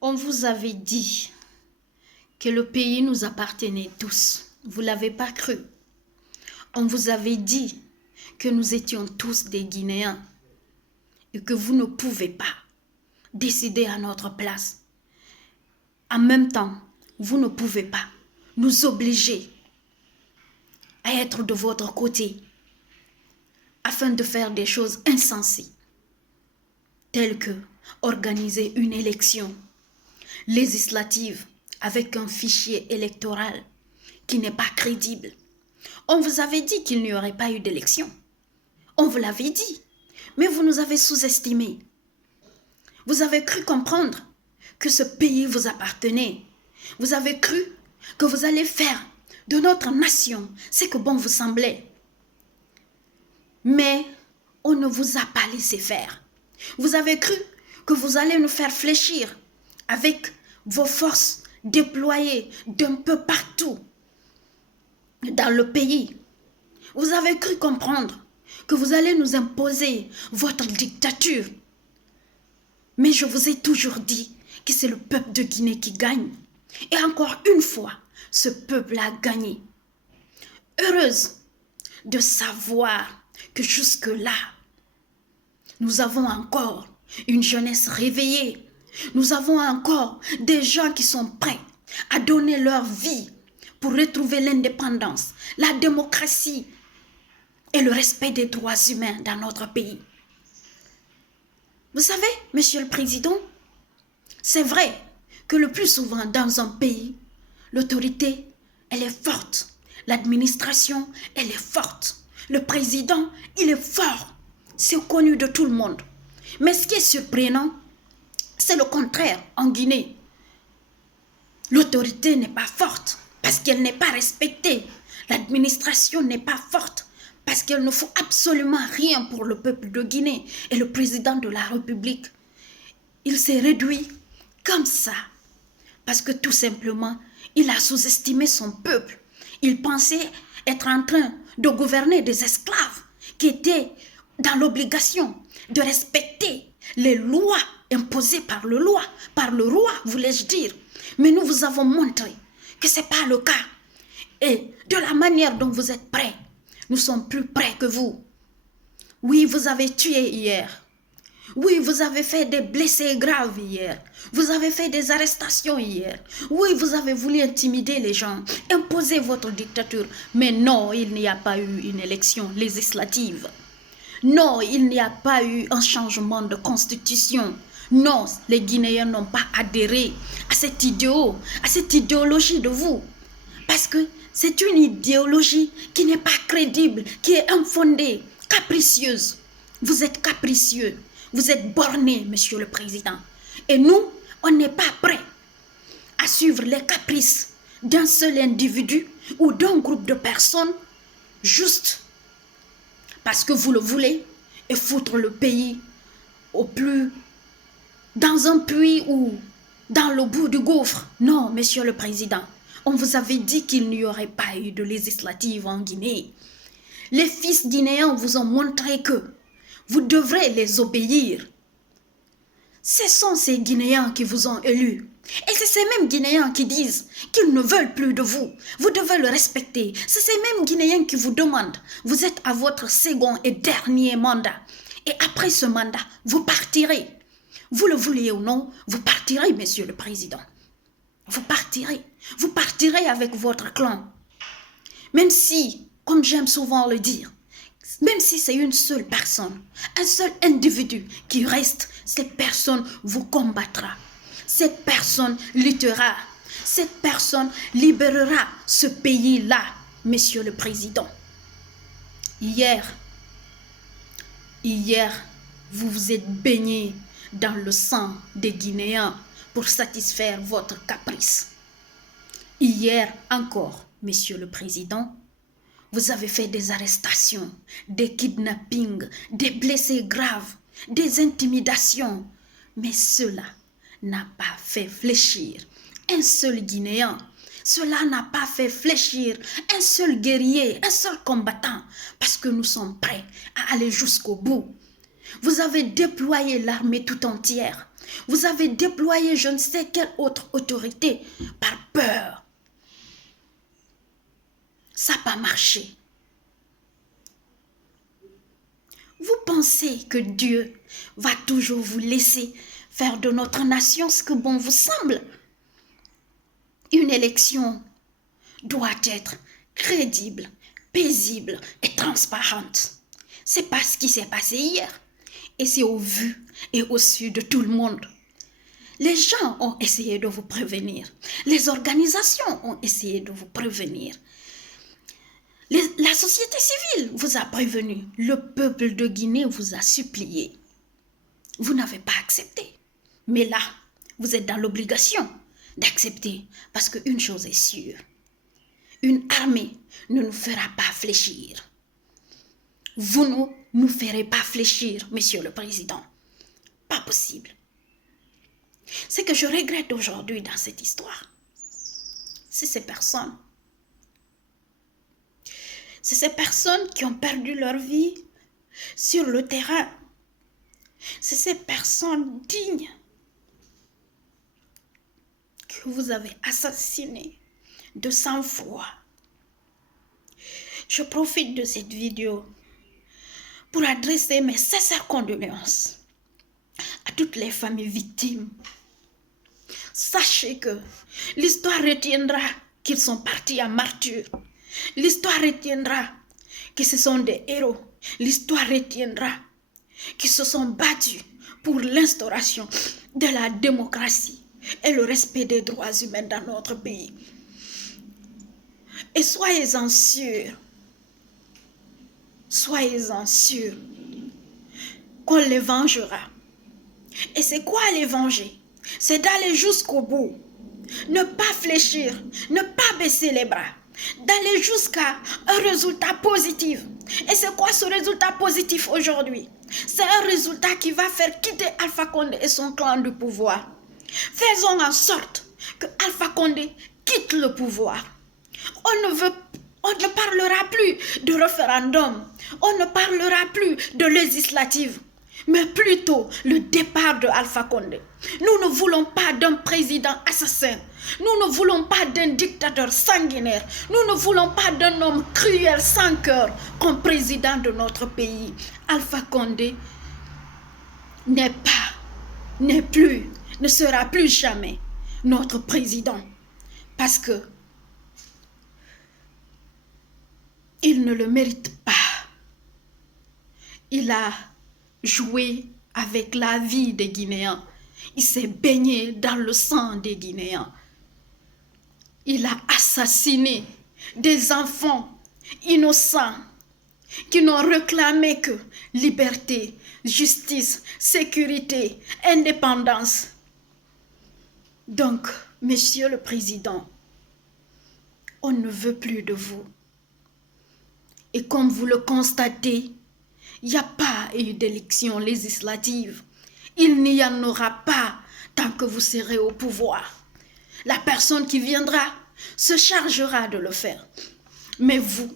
On vous avait dit que le pays nous appartenait tous. Vous ne l'avez pas cru. On vous avait dit que nous étions tous des Guinéens et que vous ne pouvez pas décider à notre place. En même temps, vous ne pouvez pas nous obliger à être de votre côté afin de faire des choses insensées telles que organiser une élection législative avec un fichier électoral qui n'est pas crédible. On vous avait dit qu'il n'y aurait pas eu d'élection. On vous l'avait dit, mais vous nous avez sous-estimés. Vous avez cru comprendre que ce pays vous appartenait. Vous avez cru que vous allez faire de notre nation ce que bon vous semblait. Mais on ne vous a pas laissé faire. Vous avez cru que vous allez nous faire fléchir avec vos forces déployées d'un peu partout dans le pays. Vous avez cru comprendre que vous allez nous imposer votre dictature. Mais je vous ai toujours dit que c'est le peuple de Guinée qui gagne. Et encore une fois, ce peuple a gagné. Heureuse de savoir que jusque-là, nous avons encore une jeunesse réveillée. Nous avons encore des gens qui sont prêts à donner leur vie pour retrouver l'indépendance, la démocratie et le respect des droits humains dans notre pays. Vous savez, Monsieur le Président, c'est vrai que le plus souvent dans un pays, l'autorité, elle est forte. L'administration, elle est forte. Le président, il est fort. C'est connu de tout le monde. Mais ce qui est surprenant, c'est le contraire en Guinée. L'autorité n'est pas forte parce qu'elle n'est pas respectée. L'administration n'est pas forte parce qu'elle ne fait absolument rien pour le peuple de Guinée. Et le président de la République, il s'est réduit comme ça parce que tout simplement, il a sous-estimé son peuple. Il pensait être en train de gouverner des esclaves qui étaient dans l'obligation de respecter les lois imposées par le roi, voulais-je dire. Mais nous vous avons montré que ce n'est pas le cas. Et de la manière dont vous êtes prêts, nous sommes plus prêts que vous. Oui, vous avez tué hier. Oui, vous avez fait des blessés graves hier. Vous avez fait des arrestations hier. Oui, vous avez voulu intimider les gens, imposer votre dictature. Mais non, il n'y a pas eu une élection législative. Non, il n'y a pas eu un changement de constitution. Non, les Guinéens n'ont pas adhéré à cette idéologie de vous. Parce que c'est une idéologie qui n'est pas crédible, qui est infondée, capricieuse. Vous êtes capricieux, vous êtes borné, Monsieur le Président. Et nous, on n'est pas prêts à suivre les caprices d'un seul individu ou d'un groupe de personnes juste parce que vous le voulez et foutre le pays dans un puits ou dans le bout du gouffre. Non, Monsieur le Président, on vous avait dit qu'il n'y aurait pas eu de législative en Guinée. Les fils guinéens vous ont montré que vous devrez les obéir. Ce sont ces Guinéens qui vous ont élus. Et c'est ces mêmes Guinéens qui disent qu'ils ne veulent plus de vous. Vous devez le respecter. C'est ces mêmes Guinéens qui vous demandent. Vous êtes à votre second et dernier mandat. Et après ce mandat, vous partirez. Vous le vouliez ou non, vous partirez, Monsieur le Président. Vous partirez. Vous partirez avec votre clan. Même si, comme j'aime souvent le dire, même si c'est une seule personne, un seul individu qui reste, cette personne vous combattra. Cette personne luttera. Cette personne libérera ce pays-là, Monsieur le Président. Hier, vous vous êtes baigné dans le sang des Guinéens pour satisfaire votre caprice. Hier encore, Monsieur le Président, vous avez fait des arrestations, des kidnappings, des blessés graves, des intimidations. Mais cela n'a pas fait fléchir un seul Guinéen. Cela n'a pas fait fléchir un seul guerrier, un seul combattant. Parce que nous sommes prêts à aller jusqu'au bout. Vous avez déployé l'armée tout entière. Vous avez déployé je ne sais quelle autre autorité par peur. Ça n'a pas marché. Vous pensez que Dieu va toujours vous laisser faire de notre nation ce que bon vous semble? Une élection doit être crédible, paisible et transparente. C'est pas ce qui s'est passé hier. Et c'est au vu et au su de tout le monde. Les gens ont essayé de vous prévenir. Les organisations ont essayé de vous prévenir. La société civile vous a prévenu. Le peuple de Guinée vous a supplié. Vous n'avez pas accepté. Mais là, vous êtes dans l'obligation d'accepter. Parce qu'une chose est sûre. Une armée ne nous fera pas fléchir. Vous ne nous ferez pas fléchir, Monsieur le Président. Pas possible. Ce que je regrette aujourd'hui dans cette histoire, c'est ces personnes. C'est ces personnes qui ont perdu leur vie sur le terrain. C'est ces personnes dignes que vous avez assassinées de sang-froid. Je profite de cette vidéo pour adresser mes sincères condoléances à toutes les familles victimes. Sachez que l'histoire retiendra qu'ils sont partis en martyr. L'histoire retiendra que ce sont des héros. L'histoire retiendra qu'ils se sont battus pour l'instauration de la démocratie et le respect des droits humains dans notre pays. Et soyez-en sûrs qu'on les vengera. Et c'est quoi les venger? C'est d'aller jusqu'au bout, ne pas fléchir, ne pas baisser les bras, d'aller jusqu'à un résultat positif. Et c'est quoi ce résultat positif aujourd'hui? C'est un résultat qui va faire quitter Alpha Condé et son clan du pouvoir. Faisons en sorte que Alpha Condé quitte le pouvoir. On ne parlera plus de référendum, on ne parlera plus de législative, mais plutôt le départ de Alpha Condé. Nous ne voulons pas d'un président assassin. Nous ne voulons pas d'un dictateur sanguinaire. Nous ne voulons pas d'un homme cruel sans cœur comme président de notre pays. Alpha Condé ne sera plus jamais notre président. Parce que il ne le mérite pas. Il a joué avec la vie des Guinéens. Il s'est baigné dans le sang des Guinéens. Il a assassiné des enfants innocents qui n'ont réclamé que liberté, justice, sécurité, indépendance. Donc, Monsieur le Président, on ne veut plus de vous. Et comme vous le constatez, il n'y a pas eu d'élection législative. Il n'y en aura pas tant que vous serez au pouvoir. La personne qui viendra se chargera de le faire. Mais vous,